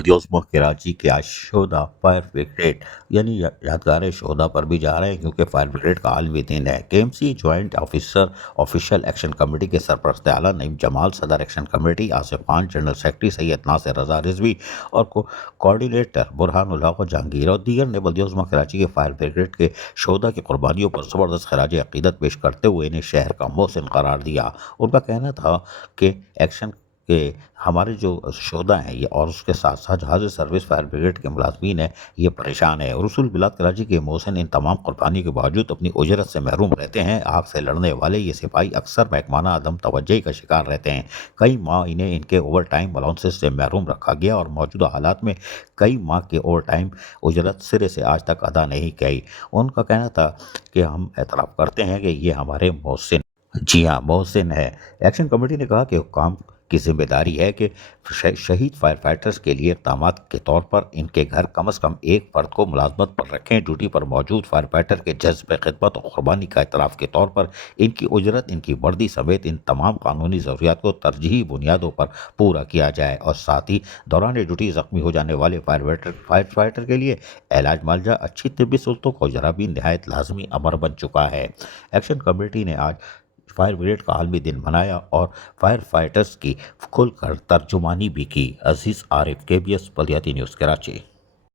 بلدیوزمہ کراچی کے آج شہدا فائر بریگیڈ یعنی یادگار شہدا پر بھی جا رہے ہیں، کیونکہ فائر بریگیڈ کا عالمی دن ہے۔ K M C joint official action committee کے سرپرست اعلیٰ نعیم جمال، صدر action committee Asif Khan, general secretary Syed Nasir Raza Rizvi اور کوآرڈینیٹر برہان الحق جہانگیر اور دیگر نے بلدیوزمہ کراچی کے فائر بریگیڈ کے شہدا کی قربانیوں پر زبردست خراج عقیدت پیش کرتے ہوئے انہیں شہر کا محسن قرار دیا۔ ان کا کہنا تھا کہ ایکشن کہ ہمارے جو شہدا ہیں یہ اور اس کے ساتھ ساتھ جہاز سروس فائر بریگیڈ کے ملازمین ہیں یہ پریشان ہیں۔ رسول بلاد کراچی کے محسن ان تمام قربانی کے باوجود اپنی اجرت سے محروم رہتے ہیں۔ آگ سے لڑنے والے یہ سپاہی اکثر محکمانہ عدم توجہی کا شکار رہتے ہیں۔ کئی ماہ انہیں ان کے اوور ٹائم الاؤنسز سے محروم رکھا گیا اور موجودہ حالات میں کئی ماہ کے اوور ٹائم اجرت سرے سے آج تک ادا نہیں کی۔ ان کا کہنا تھا کہ ہم اعتراف کرتے ہیں کہ یہ ہمارے محسن جی ہاں محسن ہے۔ ایکشن کمیٹی نے کہا کہ حکام کی ذمہ داری ہے کہ شہید فائر فائٹرز کے لیے اقدامات کے طور پر ان کے گھر کم از کم ایک فرد کو ملازمت پر رکھیں۔ ڈیوٹی پر موجود فائر فائٹر کے جذب خدمت اور قربانی کا اعتراف کے طور پر ان کی اجرت، ان کی وردی سمیت ان تمام قانونی ضروریات کو ترجیحی بنیادوں پر پورا کیا جائے اور ساتھ ہی دوران ڈیوٹی زخمی ہو جانے والے فائر فائٹر کے لیے علاج معالجہ، اچھی طبی سہولتوں کا اجرا بھی نہایت لازمی امر بن چکا ہے۔ ایکشن کمیٹی نے آج فائر بریگیڈ کا عالمی دن منایا اور فائر فائٹرز کی کھل کر ترجمانی بھی کی۔ عزیز عارف، KBS بلدیاتی نیوز کراچی۔